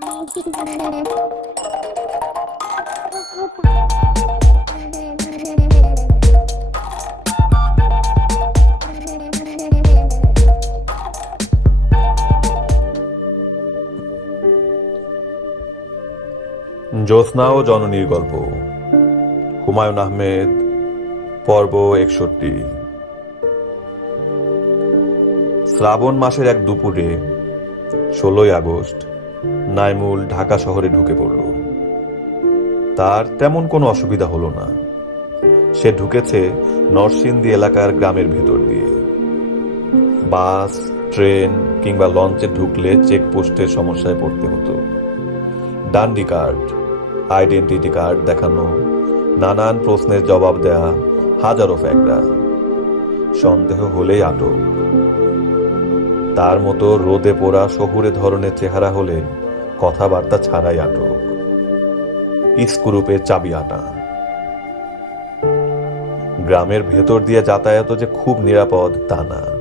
জ্যোৎস্না ও জননীর গল্প। হুমায়ুন আহমেদ পর্ব একষট্টি। শ্রাবণ মাসের এক দুপুরে ষোলোই আগস্ট নাইমুল ঢাকা শহরে ঢুকে পড়ল। তার তেমন কোনো অসুবিধা হলো না। সে ঢুকেছে নরসিংদী এলাকার গ্রামের ভেতর দিয়ে। বাস, ট্রেন কিংবা লঞ্চে ঢুকলে চেকপোস্টের সমস্যায় পড়তে হতো। ডান্ডি কার্ড, আইডেন্টিটি কার্ড দেখানো, নানান প্রশ্নের জবাব দেয়া, হাজারো ফ্যাকরা। সন্দেহ হলেই আটক। তার মতো রোদে পোড়া শহুরে ধরনের চেহারা হলে কথাবার্তা ছাড়াই আটক। স্ক্রুপের চাবি আটা। গ্রামের ভেতর দিয়ে যাতায়াত যে খুব নিরাপদ তা না।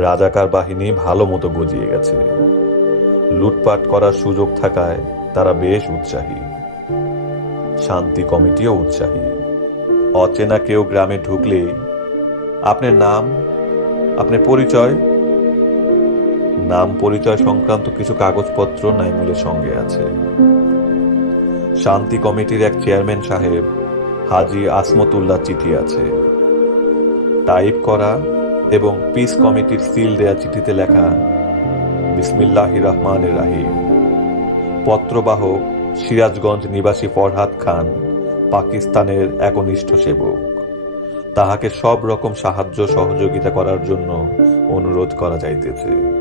রাজাকার বাহিনী ভালো মতো গজিয়ে গেছে। লুটপাট করার সুযোগ থাকায় তারা বেশ উৎসাহী। শান্তি কমিটিও উৎসাহী। অচেনা কেউ গ্রামে ঢুকলে, আপনার নাম? আপনার পরিচয়? নাম পরিচয় সংক্রান্ত কিছু কাগজপত্র নাইমুলের সঙ্গে আছে। শান্তি কমিটির এক চেয়ারম্যান সাহেব হাজি আসমতুল্লাহ চিঠি আছে। টাইপ করা এবং পিস কমিটির সিল দেয়া চিঠিতে লেখা বিসমিল্লাহ রহমান রাহিম। পত্রবাহক সিরাজগঞ্জ নিবাসী ফরহাদ খান, পাকিস্তানের একনিষ্ঠ সেবক। তাহাকে সব রকম সাহায্য সহযোগিতা করার জন্য অনুরোধ করা যাইতেছে।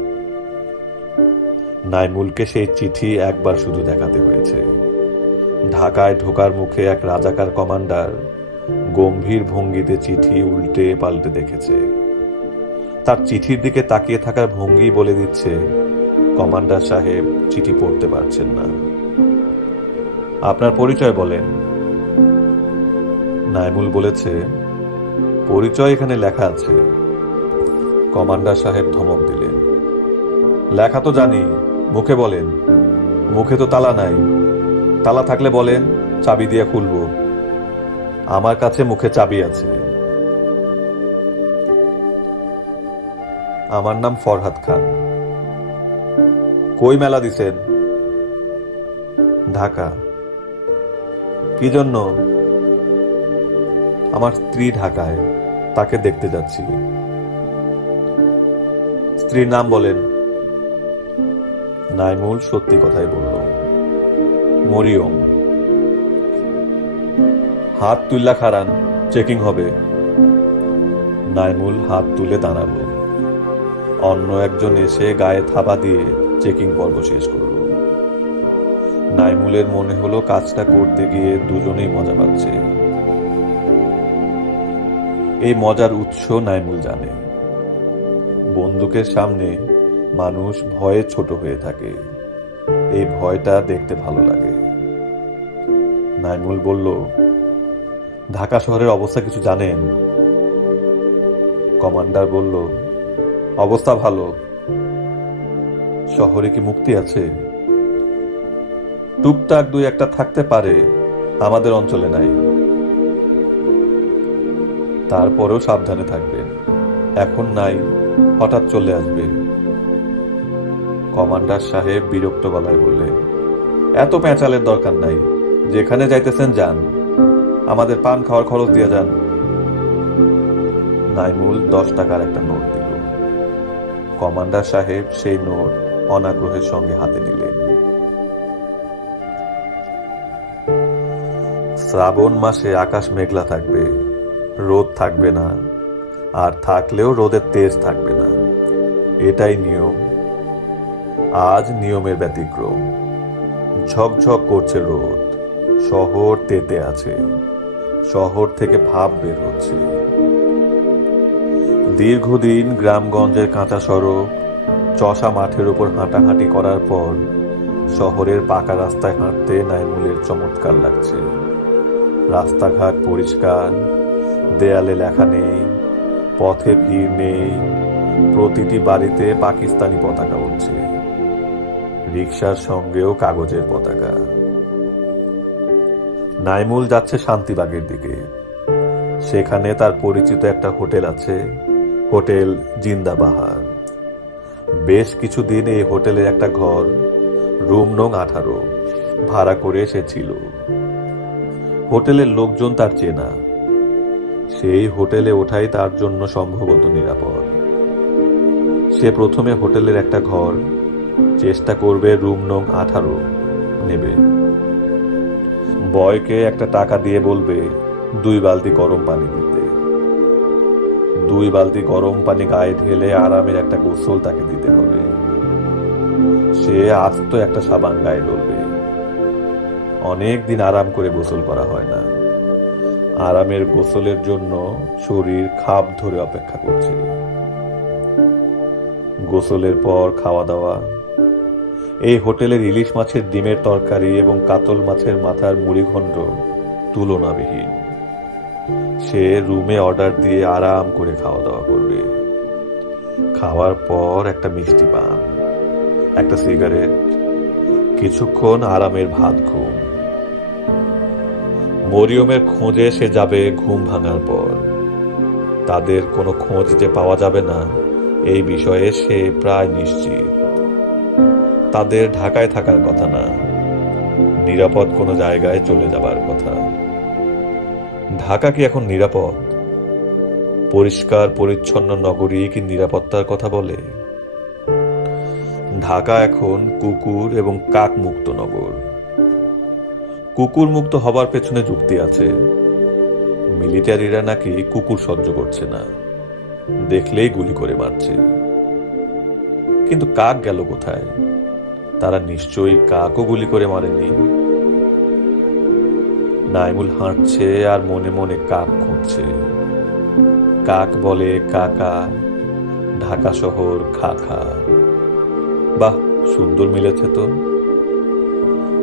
নাইমুলকে সেই চিঠি একবার শুধু দেখাতে হয়েছে। ঢাকায় ঢোকার মুখে এক রাজাকার কমান্ডার গম্ভীর ভঙ্গিতে চিঠি উল্টে পাল্টে দেখেছে। তার চিঠির দিকে তাকিয়ে থাকার ভঙ্গি বলে দিচ্ছে, কমান্ডার সাহেব চিঠি পড়তে পারছেন না। আপনার পরিচয় বলেন। নাইমুল বলেছে, পরিচয় এখানে লেখা আছে। কমান্ডার সাহেব ধমক দিলেন। লেখা তো জানি মুখে বলেন, মুখে তো তালা নাই। তালা থাকলে বলেন, চাবি দিয়ে খুলবো। আমার কাছে মুখে চাবি আছে। আমার নাম ফরহাদ খান। কই মেলা দিছেন? ঢাকা। কি জন্য? আমার স্ত্রী ঢাকায়, তাকে দেখতে যাচ্ছি। স্ত্রীর নাম বলেন নাইমুল সত্যি কথাই বলল, মরিয়ম, হাত তুল্লা খারান চেকিং হবে। নাইমুল হাত তুলে দাঁড়াল। অন্য একজন এসে গায়ে থাবা দিয়ে চেকিং পর্ব শেষ করল। নাইমুলের মনে হলো কাজটা করতে গিয়ে দুজনেই মজা পাচ্ছে। এই মজার উৎস নাইমুল জানে। বন্দুকের সামনে মানুষ ভয়ে ছোট হয়ে থাকে। এই ভয়টা দেখতে ভালো লাগে। নাইমুল বলল, ঢাকা শহরের অবস্থা কিছু জানেন? কমান্ডার বলল, অবস্থা ভালো। শহরে কি মুক্তি আছে? টুকটাক দুই একটা থাকতে পারে, আমাদের অঞ্চলে নাই। তারপরেও সাবধানে থাকবে এখন নাই, হঠাৎ চলে আসবে কমান্ডার সাহেব বিরক্ত গলায় বললেন এত পেঁচালের দরকার নাই, যেখানে যাইতেছেন যান। আমাদের পান খাওয়ার খরচ দিয়ে যান। নাইমুল দশ টাকার একটা নোট দিল। কমান্ডার সাহেব সেই নোট অনাগ্রহের সঙ্গে হাতে নিলেন। শ্রাবণ মাসে আকাশ মেঘলা থাকবে, রোদ থাকবে না, আর থাকলেও রোদের তেজ থাকবে না। এটাই নিয়ম। আজ নিয়মের ব্যতিক্রম। ঝকঝক করছে রোদ। শহর তেতে আছে। শহর থেকে ভাব বের হচ্ছে। দীর্ঘদিন গ্রামগঞ্জের কাঁচা সড়ক, চষা মাঠের উপর হাঁটাহাঁটি করার পর শহরের পাকা রাস্তায় হাঁটতে নাইমুলের চমৎকার লাগছে। রাস্তাঘাট পরিষ্কার, দেয়ালে লেখা নেই, পথে ভিড় নেই, প্রতিটি বাড়িতে পাকিস্তানি পতাকা উঠছে রিক্সার সঙ্গেও কাগজের পতাকা। নাইমুল যাচ্ছে শান্তিবাগের দিকে। সেখানে তার পরিচিত একটা হোটেল আছে, হোটেল জিন্দাবাহার। বেশ কিছুদিন এই হোটেলের একটা ঘর, রুম নং আঠারো, ভাড়া করে এসেছিল হোটেলের লোকজন তার চেনা। সেই হোটেলে ওঠাই তার জন্য সম্ভবত নিরাপদ। সে প্রথমে হোটেলের একটা ঘর চেষ্টা করবে রুম নং আঠারো নেবে। বয়কে একটা টাকা দিয়ে বলবে, দুই বালতি গরম পানি দিতে। দুই বালতি গরম পানি গায়ে ঢেলে আরামের একটা গোসল তাকে দিতে হবে। সে আস্ত একটা সাবান গায়ে ডলবে অনেক দিন আরাম করে গোসল করা হয় না। আরামের গোসলের জন্য শরীর খাপ ধরে অপেক্ষা করছে। গোসলের পর খাওয়া দাওয়া এই হোটেলের ইলিশ মাছের ডিমের তরকারি এবং কাতল মাছের মাথার মুড়িঘণ্ড তুলনাবিহীন। সে রুমে অর্ডার দিয়ে আরাম করে খাওয়া দাওয়া করবে। খাওয়ার পর একটা মিষ্টি পান, একটা সিগারেট, কিছুক্ষণ আরামের ভাত ঘুম। মরিয়মের খোঁজে সে যাবে ঘুম ভাঙার পর। তাদের কোনো খোঁজ যে পাওয়া যাবে না, এই বিষয়ে সে প্রায় নিশ্চিত। তাদের ঢাকায় থাকার কথা না। নিরাপদ কোনো জায়গায় চলে যাবার কথা। ঢাকা কি এখন নিরাপদ? পরিষ্কার, পরিচ্ছন্ন নগরী কি নিরাপত্তার কথা বলে? ঢাকা এখন কুকুর এবং কাক মুক্ত নগর। কুকুর মুক্ত হবার পেছনে যুক্তি আছে। মিলিটারিরা নাকি কুকুর সহ্য করছে না। দেখলেই গুলি করে মারছে। কিন্তু কাক গেল কোথায়? তারা নিশ্চয়ই কাকও গুলি করে মারেনি। নাইমুল হাঁটছে আর মনে মনে কাক খুঁজছে। কাক বলে, কাকা, ঢাকা শহর খা খা বাহ, সুন্দর মিলেছে তো।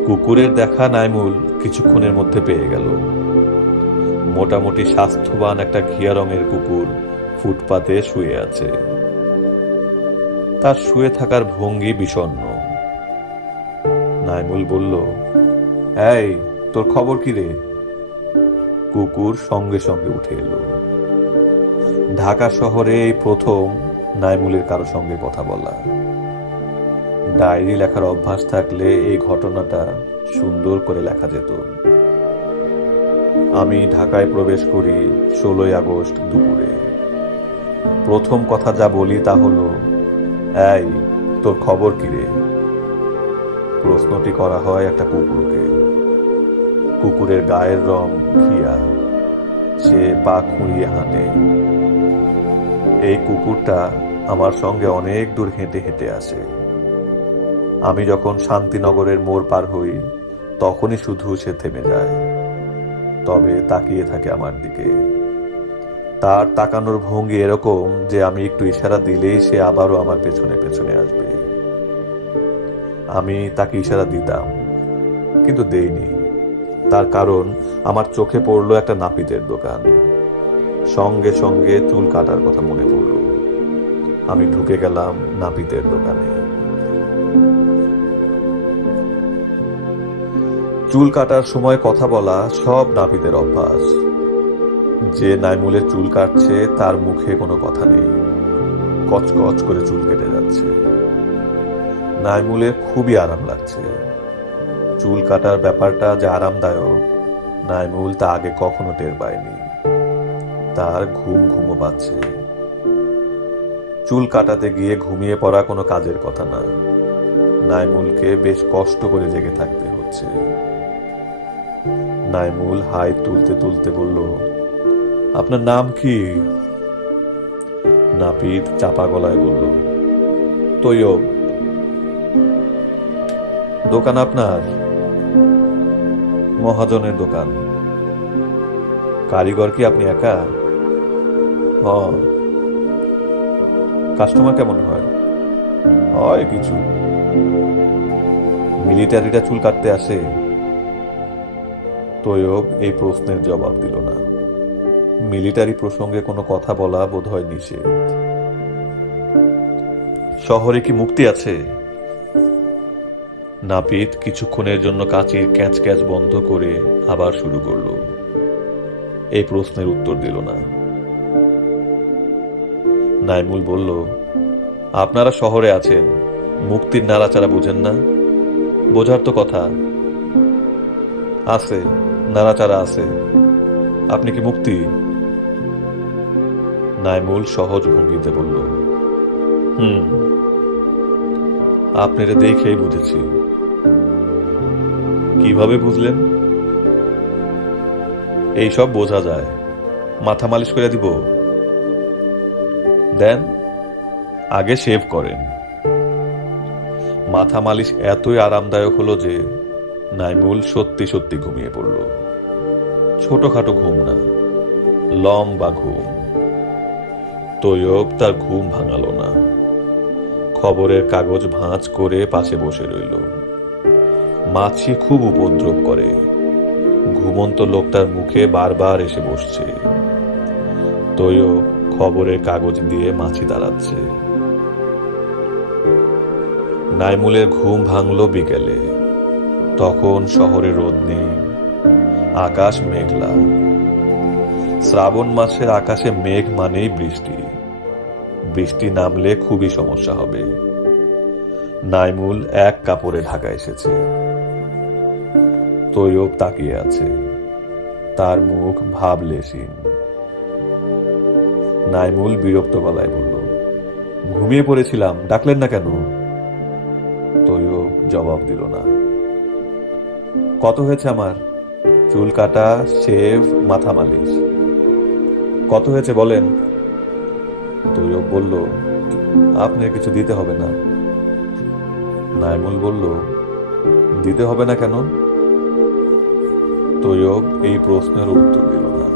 কুকুরের দেখা নাইমুল কিছুক্ষণের মধ্যে পেয়ে গেল। মোটামুটি স্বাস্থ্যবান একটা ঘিয়া রঙের কুকুর ফুটপাতে শুয়ে আছে। তার শুয়ে থাকার ভঙ্গি বিষণ্ণ। নাইমুল বলল, এই, তোর খবর কি রে? কুকুর সঙ্গে সঙ্গে উঠে এলো। ঢাকা শহরে এই প্রথম নাইমুলের কারও সঙ্গে কথা বলা। ডায়েরি লেখার অভ্যাস থাকলে এই ঘটনাটা সুন্দর করে লেখা যেত। আমি ঢাকায় প্রবেশ করি ষোলোই আগস্ট দুপুরে। প্রথম কথা যা বলি তা হলো, এই, তোর খবর কি রে? প্রশ্নটি করা হয় একটা কুকুরকে। কুকুরের গায়ের রং ঘিয়া সে পা খুঁড়িয়ে হাঁটে। এই কুকুরটা আমার সঙ্গে অনেক দূর হেঁটে হেঁটে আসে। আমি যখন শান্তিনগরের মোড় পার হই, তখনই শুধু সে থেমে যায়। তবে তাকিয়ে থাকে আমার দিকে। তার তাকানোর ভঙ্গি এরকম যে আমি একটু ইশারা দিলেই সে আবারও আমার পেছনে পেছনে আসবে। আমি তাকে ইশারা দিতাম, কিন্তু দেইনি। তার কারণ, আমার চোখে পড়ল একটা নাপিতের দোকান। সঙ্গে সঙ্গে চুল কাটার কথা মনে পড়ল। আমি ঢুকে গেলাম নাপিতের দোকানে। চুল কাটার সময় কথা বলা সব নাপিতের অভ্যাস। যে নাইমুলের চুল কাটছে, তার মুখে কোনো কথা নেই। কচকচ করে চুল কেটে যাচ্ছে। নাইমুলের খুবই আরাম লাগছে। চুল কাটার ব্যাপারটা যে আরামদায়ক নাইমুল তা আগে কখনো টের পায়নি তার ঘুম ঘুমো পাচ্ছে। চুল কাটাতে গিয়ে ঘুমিয়ে পড়া কোনো কাজের কথা না। নাইমুলকে বেশ কষ্ট করে জেগে থাকতে হচ্ছে। নাইমুল হাই তুলতে তুলতে বলল, আপনার নাম কি? নাপিত চাপা গলায় বলল, তৈয়ব। দোকান আপনার? মহাজনের দোকান। কারিগর কি আপনি একা? হ কাস্টমার কেমন হয়? হয় কিছু। মিলিটারিটা চুল কাটতে আসে। তৈয়ব এই প্রশ্নের জবাব দিল না। মিলিটারি প্রসঙ্গে কোনো কথা বলা বোধহয় নিষেধ। শহরে কি মুক্তি আছে? নাপিত কিছুক্ষণের জন্য কাচির ক্যাচ ক্যাচ বন্ধ করে আবার শুরু করল। এই প্রশ্নের উত্তর দিল না। নাইমুল বলল, আপনারা শহরে আছেন, মুক্তির নাড়াচাড়া বোঝেন না? বোঝার তো কথা। আছে নাড়াচাড়া আছে। আপনি কি মুক্তি? নাইমুল সহজ ভঙ্গিতে বলল, হুম। আপনারে দেখেই বুঝেছি। কীভাবে বুঝলেন? এই সব বোঝা যায়। মাথা মালিশ করে দিব। দেন, আগে শেভ করেন। মাথা মালিশ এতই আরামদায়ক হলো যে, নাইমুল সত্যি সত্যি ঘুমিয়ে পড়ল। ছোটখাটো ঘুম না, লম্বা ঘুম। তৈয়ব তার ঘুম ভাঙালো না। খবরের কাগজ ভাঁজ করে পাশে বসে রইল। মাছি খুব উপদ্রব করে। ঘুমন্ত লোকটার মুখে বারবার এসে বসছে। তৈয়ব খবরের কাগজ দিয়ে মাছি দাঁড়াচ্ছে। নাইমুলের ঘুম ভাঙলো বিকেলে। তখন শহরে রোদ নেই, আকাশ মেঘলা। শ্রাবণ মাসের আকাশে মেঘ মানেই বৃষ্টি। বৃষ্টি নামলে খুবই সমস্যা হবে। নাইমুল এক কাপড়ে ঢাকা এসেছে। তৈয়ব তাকিয়ে আছে। তার মুখ ভাবলেসীন নাইমুল বিরক্ত গলায় বলল, ঘুমিয়ে পড়েছিলাম, ডাকলেন না কেন? তৈয়ব জবাব দিল না। কত হয়েছে আমার? চুল কাটা শেভ মাথা মালিশ। কত হয়েছে বলেন? তৈয়ব বলল, আপনার কিছু দিতে হবে না। নাইমুল বলল, দিতে হবে না কেন? তৈয়ব এই প্রশ্নের উত্তর দিল না।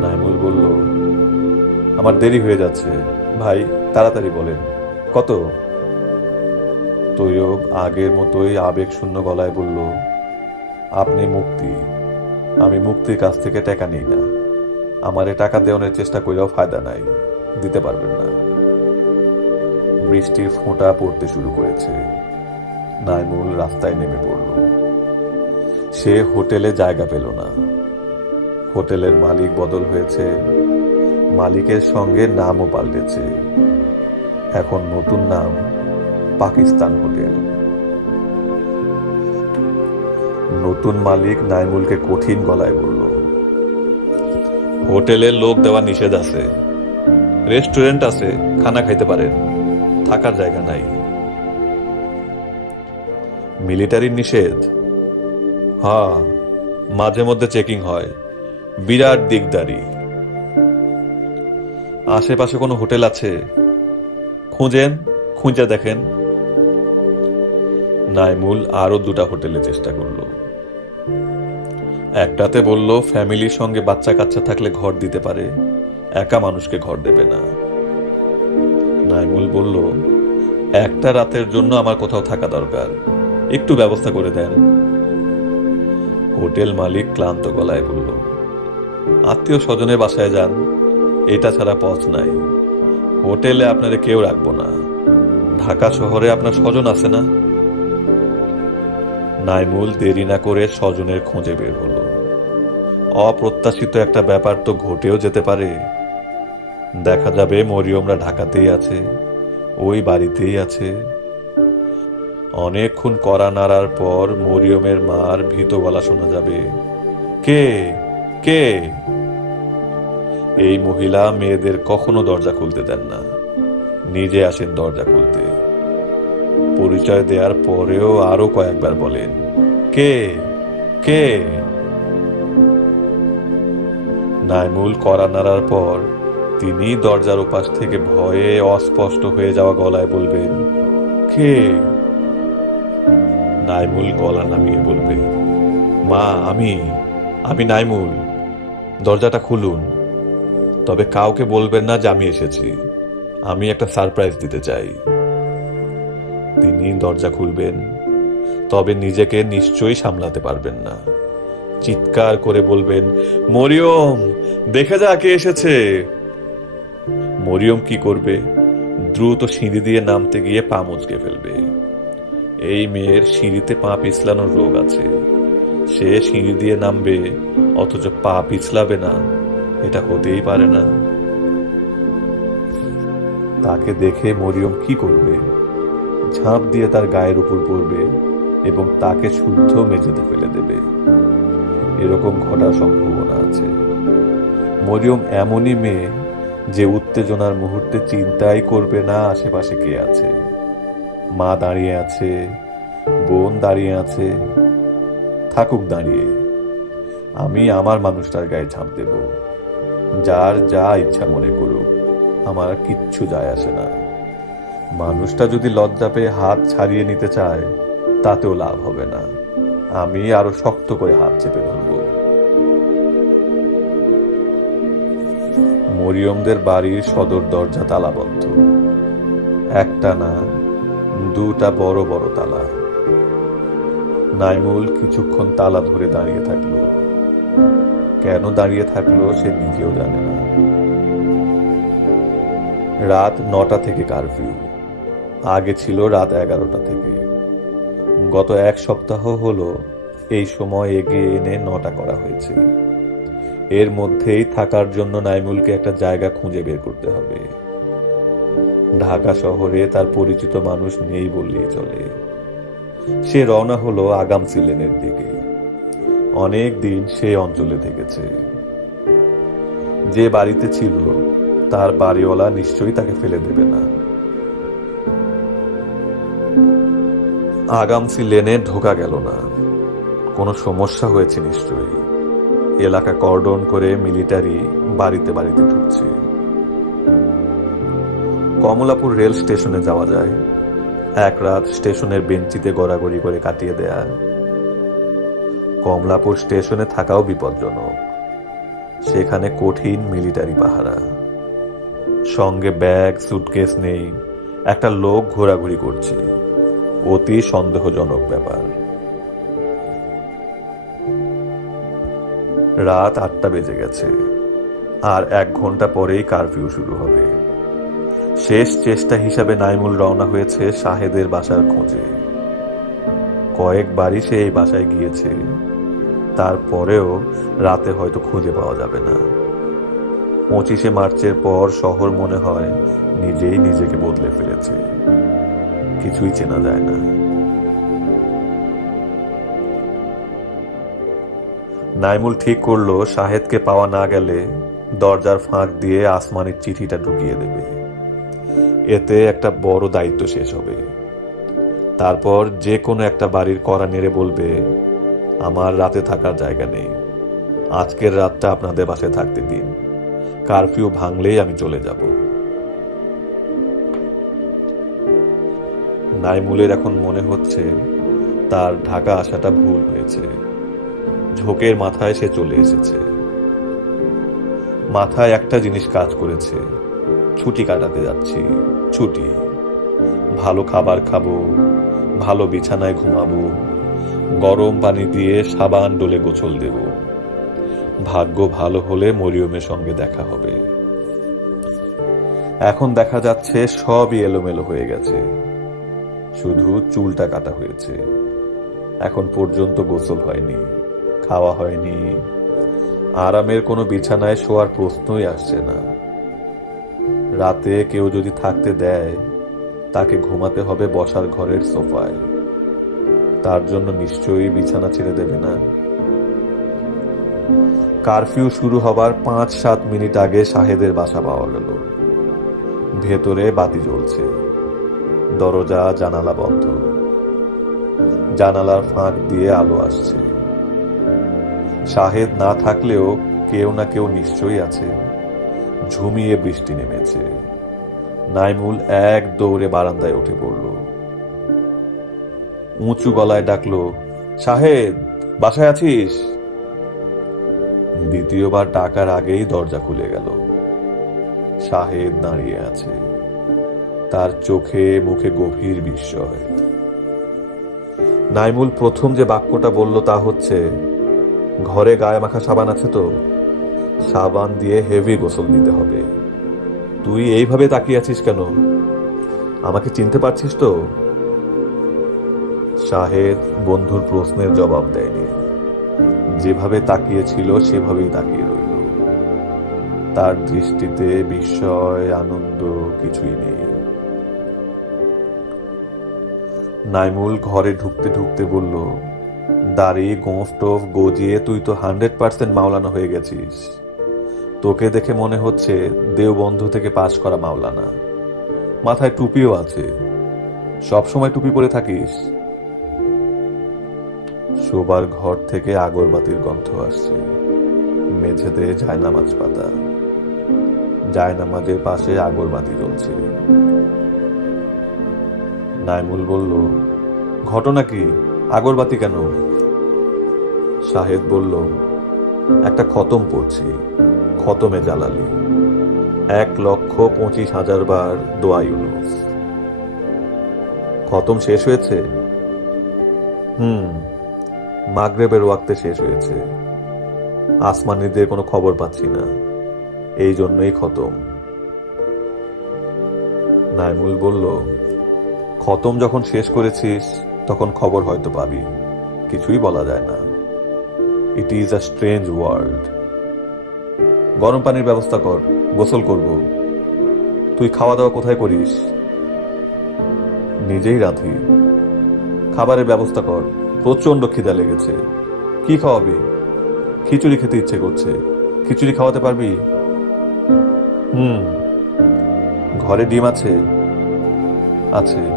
নাইমুল বলল, আমার দেরি হয়ে যাচ্ছে। ভাই, তাড়াতাড়ি বলেন। কত? তৈয়ব আগের মতোই আবেগ শূন্য গলায় বলল, আপনি মুক্তি। আমি মুক্তির কাছ থেকে টাকা নিই না। আমারে টাকা দেওয়ানোর চেষ্টা করেও ফায়দা নাই। দিতে পারবেন না। বৃষ্টির ফোঁটা পড়তে শুরু করেছে। নাইমুল রাস্তায় নেমে পড়ল। সে হোটেলে জায়গা পেল না। হোটেলের মালিক বদল হয়েছে। মালিকের সঙ্গে নামও পাল্টেছে। এখন নতুন নাম পাকিস্তান হোটেল। নতুন মালিক নাইমুলকে কঠিন গলায় বলল, হোটেলে লোক দেওয়া নিষেধ আছে। রেস্টুরেন্ট আছে, খানা খাইতে পারেন। থাকার জায়গা নাই। মিলিটারির নিষেধ? হ্যাঁ মাঝে মধ্যে চেকিং হয়। বিরাট দিকদারি আশেপাশে কোনো হোটেল আছে? খুঁজেন, খুঁজে দেখেন। নাইমুল আরও দুটা হোটেলে চেষ্টা করল। একটাতে বলল, ফ্যামিলির সঙ্গে বাচ্চা কাচ্চা থাকলে ঘর দিতে পারে। একা মানুষকে ঘর দেবে না। নাইমুল বলল, একটা রাতের জন্য আমার কোথাও থাকা দরকার। একটু ব্যবস্থা করে দেন। হোটেল মালিক ক্লান্ত গলায় বলল আত্মীয় স্বজনের বাসায় যান, এটা ছাড়া পথ নাই। হোটেলে আপনারে কেউ রাখব না। ঢাকা শহরে আপনার স্বজন আছে না? নাইমুল দেরি না করে স্বজনের খোঁজে বের হলো। অপ্রত্যাশিত একটা ব্যাপার তো ঘটেও যেতে পারে। দেখা যাবে মরিয়মরা ঢাকাতেই আছে, ওই বাড়িতেই আছে। অনেকক্ষণ করা নাড়ার পর মরিয়মের মার ভীত গলা শোনা যাবে। কে? কে? এই মহিলা মেয়েদের কখনো দরজা খুলতে দেন না। নিজে আসেন দরজা খুলতে। পরিচয় দেওয়ার পরেও আরও কয়েকবার বলেন, কে? কে? নাইমুল করা নাড়ার পর তিনি দরজার উপাস থেকে ভয়ে অস্পষ্ট হয়ে যাওয়া গলায় বলবেন, কে? নাইমুল গলা নামিয়ে বলবে, মা, আমি আমি নাইমুল। দরজাটা খুলুন। তবে কাউকে বলবেন না যে আমি এসেছি। আমি একটা সারপ্রাইজ দিতে চাই। তিনি দরজা খুলবেন। তবে নিজেকে নিশ্চয়ই সামলাতে পারবেন না। চিৎকার করে বলবেন, মরিয়ম, দেখে যা কে এসেছে। মরিয়ম কি করবে? দ্রুত সিঁড়ি দিয়ে নামতে গিয়ে পা মুচকে ফেলবে। এই মেয়ের সিঁড়িতে পা পিছলানোর রোগ আছে। সে সিঁড়ি দিয়ে নামবে, অথচ পা পিছলাবে না। এটা হতেই পারে না। তাকে দেখে মরিয়ম কি করবে? ঝাঁপ দিয়ে তার গায়ের উপর পড়বে এবং তাকে শুদ্ধ মেঝেতে ফেলে দেবে। এরকম ঘটার সম্ভাবনা আছে। মরিয়ম এমনই মেয়ে যে উত্তেজনার মুহূর্তে চিন্তাই করবে না আশেপাশে কে আছে। মা দাঁড়িয়ে আছে, বোন দাঁড়িয়ে আছে থাকুক দাঁড়িয়ে। আমি আমার মানুষটার গায়ে ঝাঁপ দেব। যার যা ইচ্ছা মনে করুক, আমার কিচ্ছু যায় আসে না। মানুষটা যদি লজ্জা পেয়ে হাত ছাড়িয়ে নিতে চায়, তাতেও লাভ হবে না। আমি আরও শক্ত করে হাত চেপে ধরবো। মরিয়মদের বাড়ির সদর দরজা তালাবদ্ধ। একটা না দুটা বড় বড় তালা। নাইমুল কিছুক্ষণ তালা ধরে দাঁড়িয়ে থাকল। কেন দাঁড়িয়ে থাকল সে নিজেও জানে না। রাত নটা থেকে কারফিউ। আগে ছিল রাত এগারোটা থেকে। গত এক সপ্তাহ হলো এই সময় এগিয়ে এনে নটা করা হয়েছে। এর মধ্যেই থাকার জন্য নাইমুলকে একটা জায়গা খুঁজে বের করতে হবে। ঢাকা শহরে তার পরিচিত মানুষ নেই বললেই চলে। সে রওনা হলো আগাম সিলেনের দিকে। অনেক দিন সে অঞ্চলে থেকেছে। যে বাড়িতে ছিল, তার বাড়িওয়ালা নিশ্চয়ই তাকে ফেলে দেবে না। আগামসি লেনে ঢোকা গেল না। কোনো সমস্যা হয়েছে নিশ্চয়ই। এলাকা কর্ডন করে মিলিটারি বাড়িতে বাড়িতে ঢুকছে। কমলাপুর রেল স্টেশনে যাওয়া যায়। এক রাত স্টেশনের বেঞ্চিতে গড়াগড়ি করে কাটিয়ে দেয়া। কমলাপুর স্টেশনে থাকাও বিপজ্জনক। সেখানে কঠিন মিলিটারি পাহারা। সঙ্গে ব্যাগ, সুটকেস নেই। একটা লোক ঘোরাঘুরি করছে। অতি সন্দেহজনক ব্যাপার। রাত আটটা বেজে গেছে। আর এক ঘণ্টা পরেই কারফিউ শুরু হবে। শেষ চেষ্টা হিসাবে নাইমুল রওনা হয়েছে শাহেদের বাসার খোঁজে। কয়েকবারই সে এই বাসায় গিয়েছে। তারপরেও রাতে হয়তো খুঁজে পাওয়া যাবে না। পঁচিশে মার্চের পর শহর মনে হয় নিজেই নিজেকে বদলে ফেলেছে। কিছুই চেনা যায় না। নাইমুল ঠিক করল শাহেদকে পাওয়া না গেলে দরজার ফাঁক দিয়ে আসমানের চিঠিটা ঢুকিয়ে দেবে। এতে একটা বড় দায়িত্ব শেষ হবে। তারপর যে কোনো একটা বাড়ির করা নেড়ে বলবে, আমার রাতে থাকার জায়গা নেই। আজকের রাতটা আপনাদের বাসায় থাকতে দিন। কারফিউ ভাঙলেই আমি চলে যাব। নাইমুলের এখন মনে হচ্ছে তার ঢাকা আসাটা ভুল হয়েছে। ঝোঁকের মাথায় সে চলে এসেছে। মাথায় একটা জিনিস কাজ করেছে। ছুটি কাটাতে যাচ্ছি, ছুটি। ভালো খাবার খাব, ভালো বিছানায় ঘুমাবো, গরম পানি দিয়ে সাবান ডোলে গোছল দেব। ভাগ্য ভালো হলে মরিয়মের সঙ্গে দেখা হবে। এখন দেখা যাচ্ছে সবই এলোমেলো হয়ে গেছে। শুধু চুলটা কাটা হয়েছে। এখন পর্যন্ত গোসল হয়নি, খাওয়া হয়নি। আরামের কোনো বিছানায় শোয়ার প্রশ্নই আসছে না। রাতে কেউ যদি থাকতে দেয়, তাকে ঘুমাতে হবে বসার ঘরের সোফায়। তার জন্য নিশ্চয়ই বিছানা ছেড়ে দেবে না। কারফিউ শুরু হবার পাঁচ সাত মিনিট আগে শাহেদের বাসা পাওয়া গেল। ভেতরে বাতি জ্বলছে। দরজা, জানালা বন্ধ। জানালার ফাঁক দিয়ে আলো আসছে। শাহেদ না থাকলেও কেউ না কেউ নিশ্চয়ই আছে। ঝুমিয়ে বৃষ্টি নেমেছে। নাইমুল এক দৌড়ে বারান্দায় উঠে পড়ল। উঁচু গলায় ডাকলো শাহেদ বাসায় আছিস? দ্বিতীয়বার ডাকার আগেই দরজা খুলে গেল। শাহেদ দাঁড়িয়ে আছে। তার চোখে মুখে গভীর বিস্ময়। নাইমুল প্রথম যে বাক্যটা বলল তা হচ্ছে, ঘরে গায়ে মাখা সাবান আছে তো? সাবান দিয়ে হেভি গোসল দিতে হবে। তুই এইভাবে তাকিয়ে আছিস কেন? আমাকে চিনতে পারছিস তো? শাহেদ বন্ধুর প্রশ্নের জবাব দেয়নি। যেভাবে তাকিয়েছিল, সেভাবেই তাকিয়ে রইল। তার দৃষ্টিতে বিস্ময়, আনন্দ কিছুই নেই। নাইমুল ঘরে ঢুকতে ঢুকতে বলল, দাড়ি গোঁফ গজিয়ে তুই তো হান্ড্রেড পার্সেন্ট মাওলানা হয়ে গেছিস। তোকে দেখে মনে হচ্ছে দেওবন্ধু থেকে পাশ করা মাওলানা। মাথায় টুপিও আছে। সব সময় টুপি পরে থাকিস। শোবার ঘর থেকে আগরবাতির গন্ধ আসছে। মেঝেতে জায়নামাজ পাতা। জায়নামাজের পাশে আগরবাতি জ্বলছে। নাইমুল বলল, ঘটনা কি? আগরবাতি কেন? শাহেদ বলল, একটা খতম পড়ছি খতমে জালালি এক লক্ষ পঁচিশ হাজার বার দোয়া ইউনুস। খতম শেষ হয়েছে? হুম, মাগরেবের ওয়াক্তে শেষ হয়েছে। আসমানিদের কোনো খবর পাচ্ছি না। এই জন্যই খতম। নাইমুল বলল, খতম যখন শেষ করেছিস, তখন খবর হয়তো পাবি। কিছুই বলা যায় না। It is a strange world গরম পানির ব্যবস্থা কর, গোসল করব। তুই খাওয়া দাওয়া কোথায় করিস? নিজেই রাঁধি। খাবারের ব্যবস্থা কর প্রচণ্ড খিদা লেগেছে। কি খাওয়াবি? খিচুড়ি খেতে ইচ্ছে করছে। খিচুড়ি খাওয়াতে পারবি? হুম। ঘরে ডিম আছে? আছে।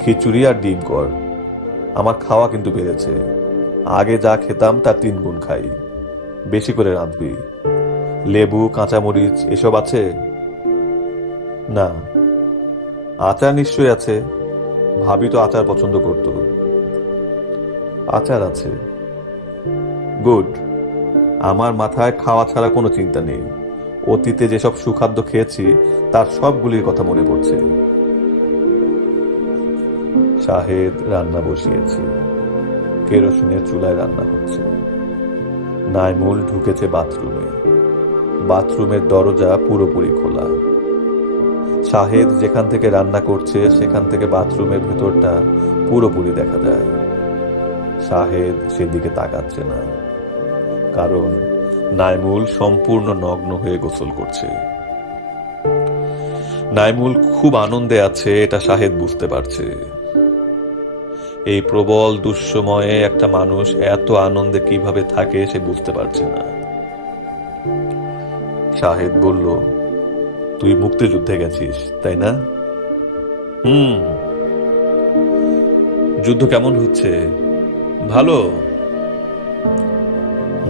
খিচুড়ি আর ডিম কর। আমার খাওয়া কিন্তু বেড়েছে। আগে যা খেতাম তার তিন গুণ খাই। বেশি করে রাঁধবি। লেবু, কাঁচামরিচ, এসব আছে? না। আচার নিশ্চয়ই আছে। ভাবি তো আচার পছন্দ করত। আচার আছে। গুড। আমার মাথায় খাওয়া ছাড়া কোনো চিন্তা নেই। অতীতে যেসব সুখাদ্য খেয়েছি, তার সবগুলির কথা মনে পড়ছে। শাহেদ রান্না বসিয়েছে। কেরোসিনের চুলায় রান্না হচ্ছে। নাইমুল ঢুকেছে বাথরুমে। বাথরুমের দরজা পুরোপুরি খোলা। শাহেদ যেখান থেকে রান্না করছে, সেখান থেকে বাথরুমের ভেতরটা পুরোপুরি দেখা যায়। শাহেদ সেদিকে তাকাচ্ছে না, কারণ নাইমুল সম্পূর্ণ নগ্ন হয়ে গোসল করছে। নাইমুল খুব আনন্দে আছে, এটা শাহেদ বুঝতে পারছে। এই প্রবল দুঃসময়ে একটা মানুষ এত আনন্দে কীভাবে থাকে সে বুঝতে পারছে না। শাহেদ বলল, তুই মুক্তিযুদ্ধে গেছিস, তাই না? হুম। যুদ্ধ কেমন হচ্ছে? ভালো।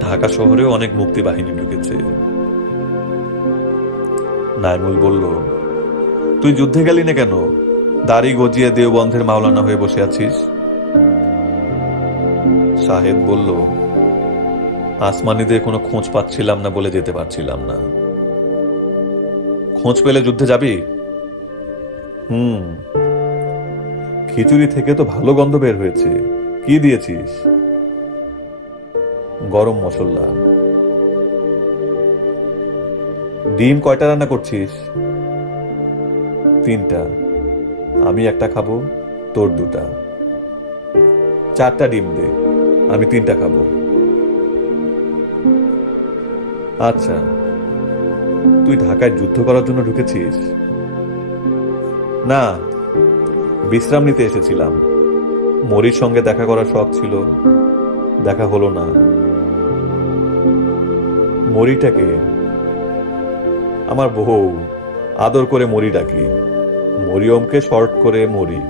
ঢাকা শহরেও অনেক মুক্তি বাহিনী ঢুকেছে। নাইমুল বলল, তুই যুদ্ধে গেলি না কেন? দাড়ি গজিয়ে দেওবন্ধের মাওলানা হয়ে বসে আছিস? শাহেদ বলল, আসমানিদের কোনো খোঁজ পাচ্ছিলাম না বলে যেতে পারছিলাম না। খোঁজ পেলে যুদ্ধে যাবি? হুম। খিচুড়ি থেকে তো ভালো গন্ধ বের হয়েছে। কি দিয়েছিস? গরম মশলা। ডিম কয়টা রান্না করছিস? তিনটা। আমি একটা খাব, তোর দুটা। চারটা ডিম দে, আমি তিনটা খাব। আচ্ছা। তুই ঢাকায় যুদ্ধ করার জন্য ঢুকেছিস? না, বিশ্রাম নিতে এসেছিলাম। মরির সঙ্গে দেখা করার শখ ছিল, দেখা হলো না। মরিটাকে আমার বউ আদর করে মরি ডাকি। মরিয়মকে শর্ট করে মরি।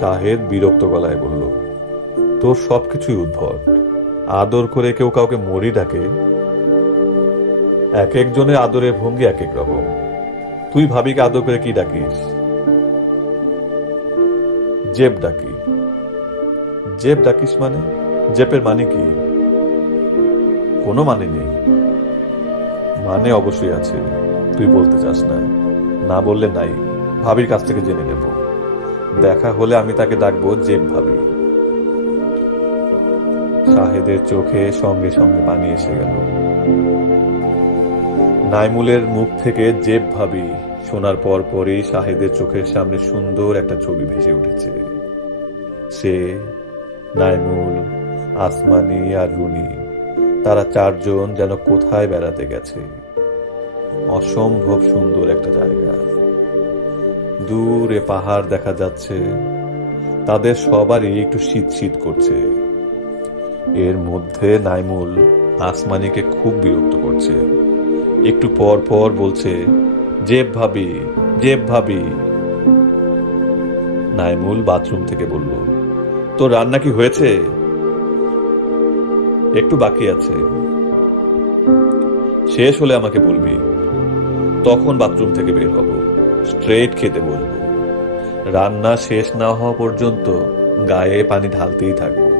শাহেদ বিরক্ত গলায় বলল, তোর সবকিছুই উদ্ভট। আদর করে কেউ কাউকে মরি ডাকে এক একজনের আদরের ভঙ্গি এক এক রকম। তুই ভাবিকে আদর করে কি ডাকিস? জেব ডাকি। জেব ডাকিস মানে? জেপের মানে কি? কোনো মানে নেই। মানে অবশ্যই আছে। তুই বলতে চাস না। না বললে নাই। ভাবির কাছ থেকে জেনে নেব। দেখা হলে আমি তাকে ডাকবো জেব ভাবি। শাহেদের চোখে সঙ্গে সঙ্গে পানি এসে গেল। নাইমুলের মুখ থেকে জেব ভাবি। শোনার পর পরই শাহেদের চোখের সামনে সুন্দর একটা ছবি ভেসে উঠেছে। সে, নাইমুল, আসমানি আর রুনি, তারা চারজন যেন কোথায় বেড়াতে গেছে। অসম্ভব সুন্দর একটা জায়গা। দূরে পাহাড় দেখা যাচ্ছে। তাদের সবারই একটু শীত শীত করছে। এর মধ্যে নাইমুল আসমানিকে খুব বিরক্ত করছে। একটু পর পর বলছে, জেব ভাবি জেব ভাবি। নাইমুল বাথরুম থেকে বলল তো রান্না কি হয়েছে? একটু বাকি আছে। শেষ হলে আমাকে বলবি। তখন বাথরুম থেকে বের হব, স্ট্রেট খেতে বসবো। রান্না শেষ না হওয়া পর্যন্ত গায়ে পানি ঢালতেই থাকব।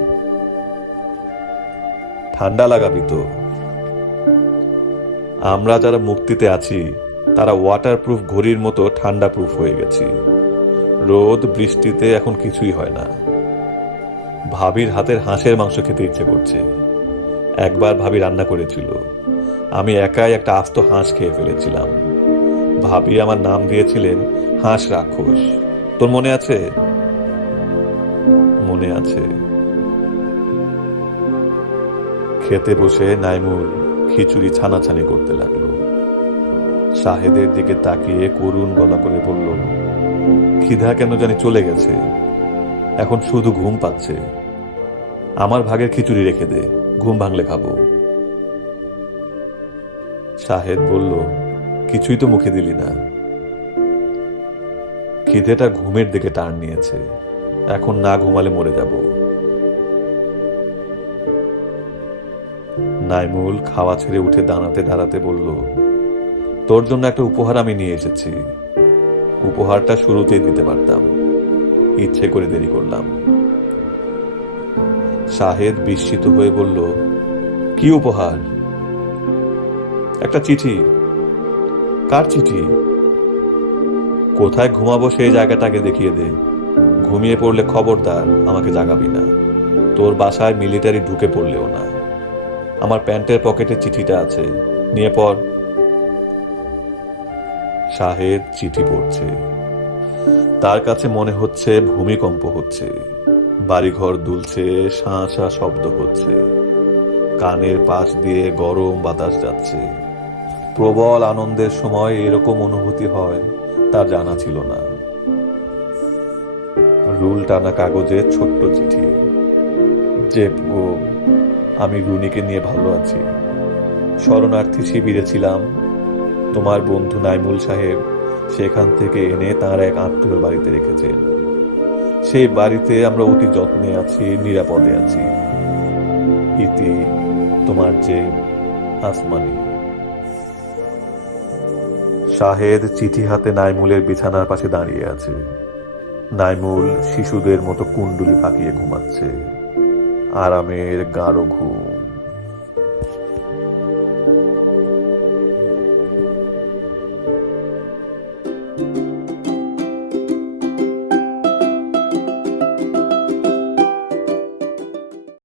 ঠান্ডা লাগাবি তো। আমরা যারা মুক্তিতে আছি, তারা ওয়াটারপ্রুফ ঘড়ির মতো ঠান্ডা প্রুফ হয়ে গেছি। রোদ, বৃষ্টিতে এখন কিছুই হয় না। ভাবির হাতের হাঁসের মাংস খেতে ইচ্ছে করছে। একবার ভাবি রান্না করেছিল। আমি একাই একটা আস্ত হাঁস খেয়ে ফেলেছিলাম। ভাবি আমার নাম দিয়েছিলেন হাঁস রাক্ষস। তোর মনে আছে? মনে আছে। খেতে বসে নাইমুল খিচুড়ি ছানাছানি করতে লাগল। শাহেদের দিকে তাকিয়ে করুণ গলা করে বলল, খিদা কেন জানি চলে গেছে। এখন শুধু ঘুম পাচ্ছে। আমার ভাগের খিচুড়ি রেখে দে, ঘুম ভাঙলে খাব। শাহেদ বলল, কিছুই তো মুখে দিলি না। খিদেটা ঘুমের দিকে টান নিয়েছে। এখন না ঘুমালে মরে যাব। নাইমুল খাওয়া ছেড়ে উঠে দাঁড়াতে দাঁড়াতে বলল, তোর জন্য একটা উপহার আমি নিয়ে এসেছি। উপহারটা শুরুতেই দিতে পারতাম। ইচ্ছে করে দেরি করলাম। শাহেদ বিস্মিত হয়ে বলল, কি উপহার? একটা চিঠি। কার চিঠি? কোথায় ঘুমাবো সেই জায়গাটাকে দেখিয়ে দে। ঘুমিয়ে পড়লে খবরদার, আমাকে জাগাবি না। তোর বাসায় মিলিটারি ঢুকে পড়লেও না। আমার প্যান্টের পকেটে চিঠিটা আছে। নিয়ে পড়। শাহেদ চিঠি পড়ছে। তার কাছে মনে হচ্ছে ভূমিকম্প হচ্ছে। বাড়িঘর দুলছে শাঁ শব্দ হচ্ছে। কানের পাশ দিয়ে গরম বাতাস যাচ্ছে। প্রবল আনন্দের সময় এরকম অনুভূতি হয়, তার জানা ছিল না। রুল টানা কাগজে ছোট্ট চিঠি। যে গো আমি রুনিকে নিয়ে ভালো আছি। শরণার্থী শিবিরে ছিলাম। তোমার বন্ধু নাইমুল সাহেব সেখান থেকে এনে তার এক আত্মীয় বাড়িতে রেখেছেন সেই বাড়িতে আমরা অতি যত্নে আছি, নিরাপদে আছি। ইতি তোমার যে আসমানি। শাহেদ চিঠি হাতে নাইমুলের বিছানার পাশে দাঁড়িয়ে আছে। নাইমুল শিশুদের মতো কুণ্ডুলি পাকিয়ে ঘুমাচ্ছে। আরামের গাঢ় ঘুম।